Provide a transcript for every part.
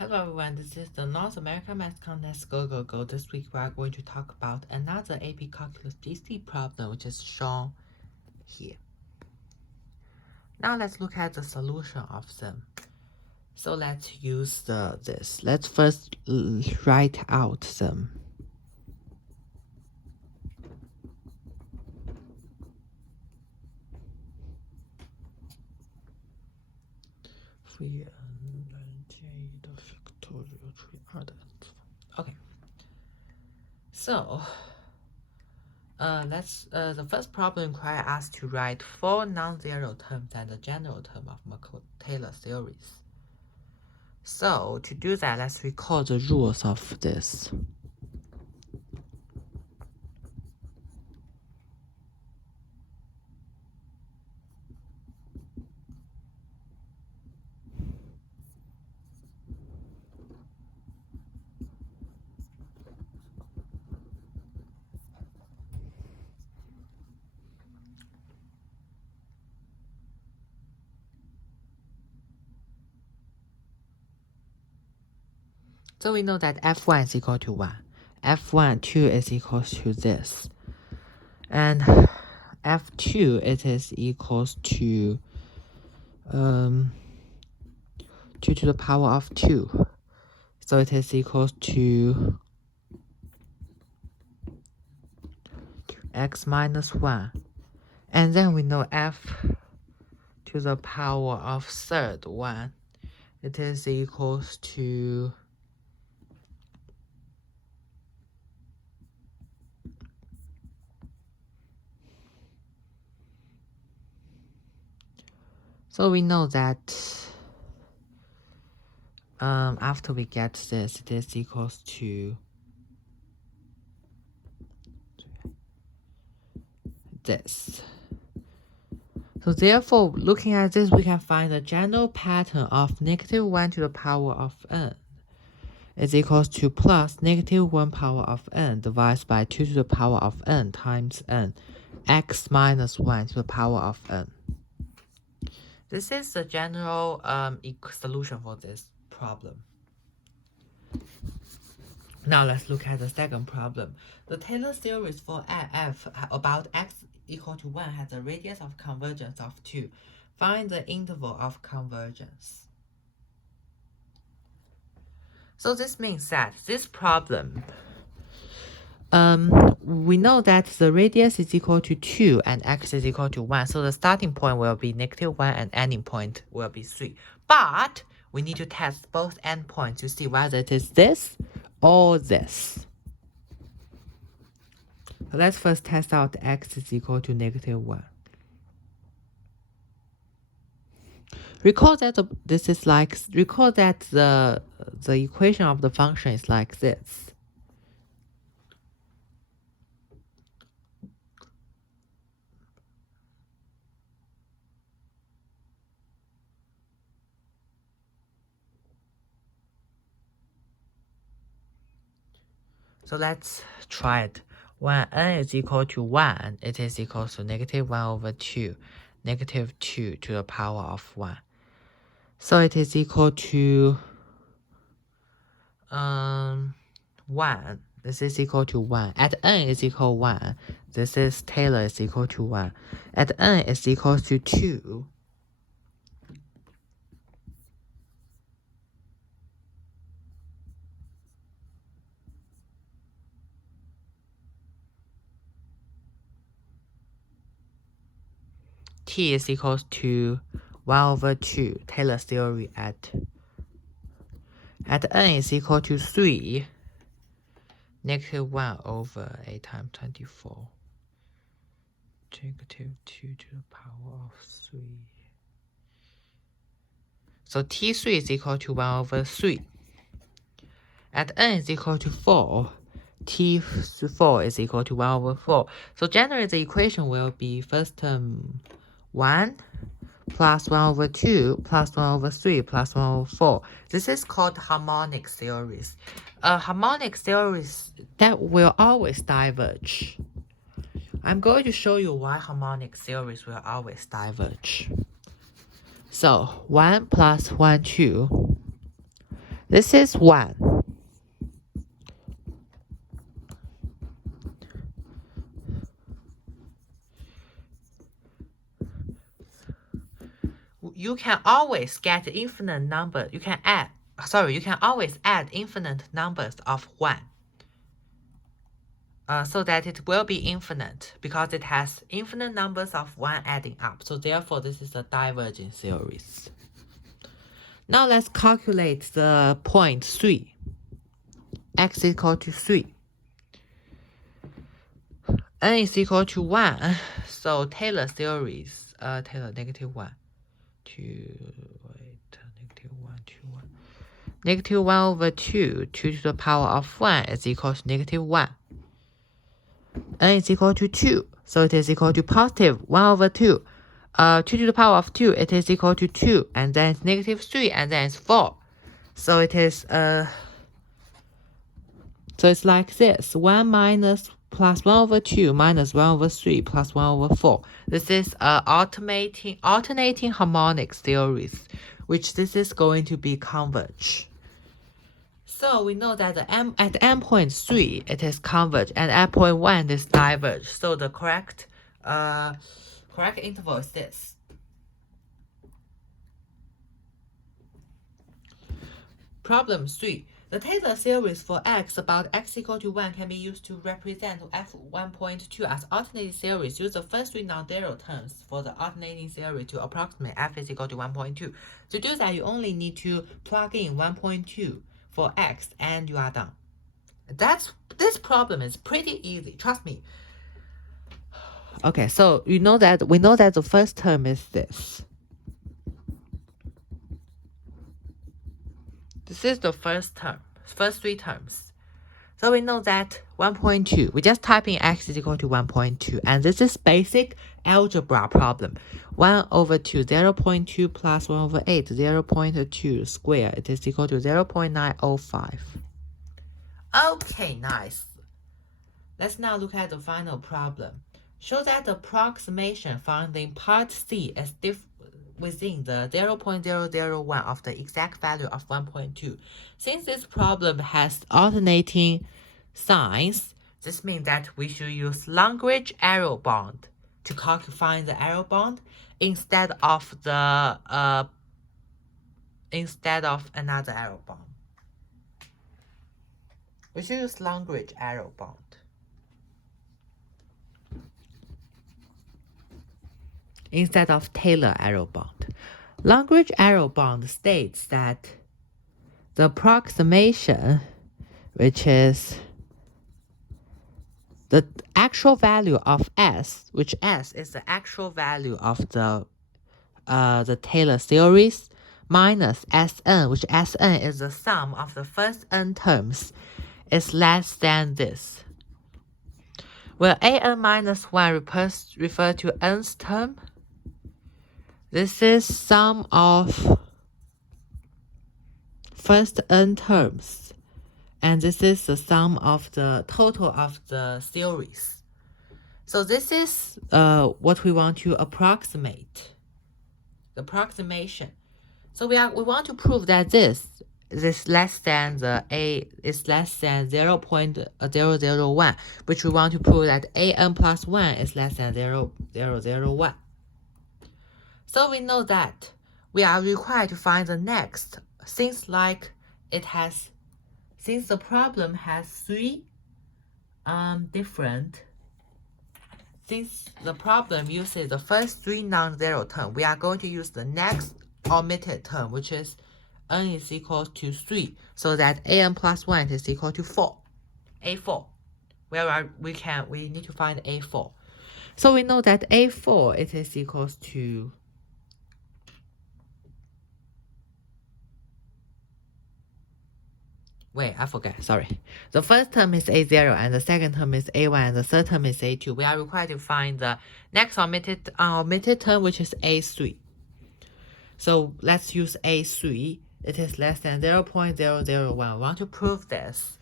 Hello everyone, this is the North American Math Contest Go Go Go. This week we are going to talk about another AP Calculus GC problem which is shown here. Now let's look at the solution of them. So let's use this. Let's first write out them. Okay. So the first problem requires us to write 4 non-zero terms and the general term of Merkle-Taylor series. So to do that, let's recall the rules of this. So we know that f1 is equal to 1. f1, 2 is equal to this. And f2, it is equals to 2 to the power of 2. So it is equals to x minus 1. And then we know f to the power of third 1. It is equals to so we know that after we get this, it is equals to this. So therefore, looking at this, we can find the general pattern of negative 1 to the power of n is equals to plus negative 1 power of n divided by 2 to the power of n times n, x minus 1 to the power of n. This is the general solution for this problem. Now let's look at the second problem. The Taylor series for f about x equal to 1 has a radius of convergence of 2. Find the interval of convergence. So this means that this problem, we know that the radius is equal to 2 and x is equal to 1. So the starting point will be negative 1 and ending point will be 3. But we need to test both endpoints to see whether it is this or this. So let's first test out x is equal to negative 1. Recall that the equation of the function is like this. So let's try it. When n is equal to 1, it is equal to negative 1 over 2, negative 2 to the power of 1. So it is equal to 1. This is equal to 1. At n is equal to 1. This is Taylor is equal to 1. At n is equal to 2. T is equal to 1 over 2, Taylor's theory at n is equal to 3, negative 1 over 8 times 24, negative 2 to the power of 3. So T3 is equal to 1 over 3. At n is equal to 4, T4 is equal to 1 over 4. So generally the equation will be first term 1 plus 1 over 2 plus 1 over 3 plus 1 over 4. This is called harmonic series. Harmonic series that will always diverge. I'm going to show you why harmonic series will always diverge. So 1 plus 1, 2. This is 1. You can always get infinite number. You can always add infinite numbers of 1. So that it will be infinite because it has infinite numbers of 1 adding up. So therefore, this is a divergent series. Now let's calculate the point 3. X is equal to 3. N is equal to 1. So Taylor series, Taylor negative 1 to, negative 1 to 1. Negative 1 over 2, 2 to the power of 1 is equal to negative 1. N is equal to 2, so it is equal to positive 1 over 2. 2 to the power of 2, it is equal to 2, and then it's negative 3, and then it's 4. So it is, so it's like this, 1 minus plus 1 over 2 minus 1 over 3 plus 1 over 4. This is alternating harmonic series, which this is going to be converge. So we know that at endpoint 3, it is converge, and at point 1, it is diverge. So the correct interval is this. Problem 3. The Taylor series for x about x equal to 1 can be used to represent f1.2 as alternating series. Use the first 3 non-zero terms for the alternating series to approximate f is equal to 1.2. To do that, you only need to plug in 1.2 for x and you are done. This problem is pretty easy, trust me. Okay, so we know that the first term is this. This is the first 3 terms. So we know that 1.2, we just type in x is equal to 1.2, and this is basic algebra problem. 1 over 2, 0.2 plus 1 over 8, 0.2 square, it is equal to 0.905. Okay, nice. Let's now look at the final problem. Show that the approximation found in part C is within the 0.001 of the exact value of 1.2. Since this problem has alternating signs, this means that we should use Lagrange error bond to find the error bond instead of another error bond. We should use Lagrange error bond. Instead of Taylor error bond. Lagrange error bond states that the approximation, which is the actual value of S, which S is the actual value of the Taylor series, minus Sn, which Sn is the sum of the first n terms, is less than this. Where an minus 1 refer to nth term, this is sum of first n terms, and this is the sum of the total of the series. So this is what we want to approximate. The approximation. So we want to prove that this is less than 0.001, which we want to prove that an plus 1 is less than 0.001. So we know that we are required to find the next, since the problem has 3 since the problem uses the first 3 non-zero term, we are going to use the next omitted term, which is n is equal to 3, so that an plus 1 is equal to 4, a4, where we need to find a4. So we know that a4 it is equals to wait, I forgot, sorry. The first term is a0, and the second term is a1, and the third term is a2. We are required to find the next omitted term, which is a3. So let's use a3. It is less than 0.001. We want to prove this.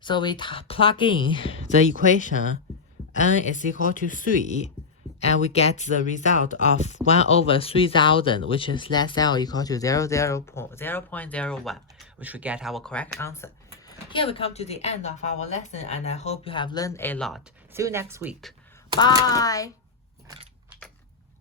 So we plug in the equation n is equal to 3, and we get the result of 1 over 3000, which is less than or equal to 0.01. which we get our correct answer. Here we come to the end of our lesson, and I hope you have learned a lot. See you next week. Bye!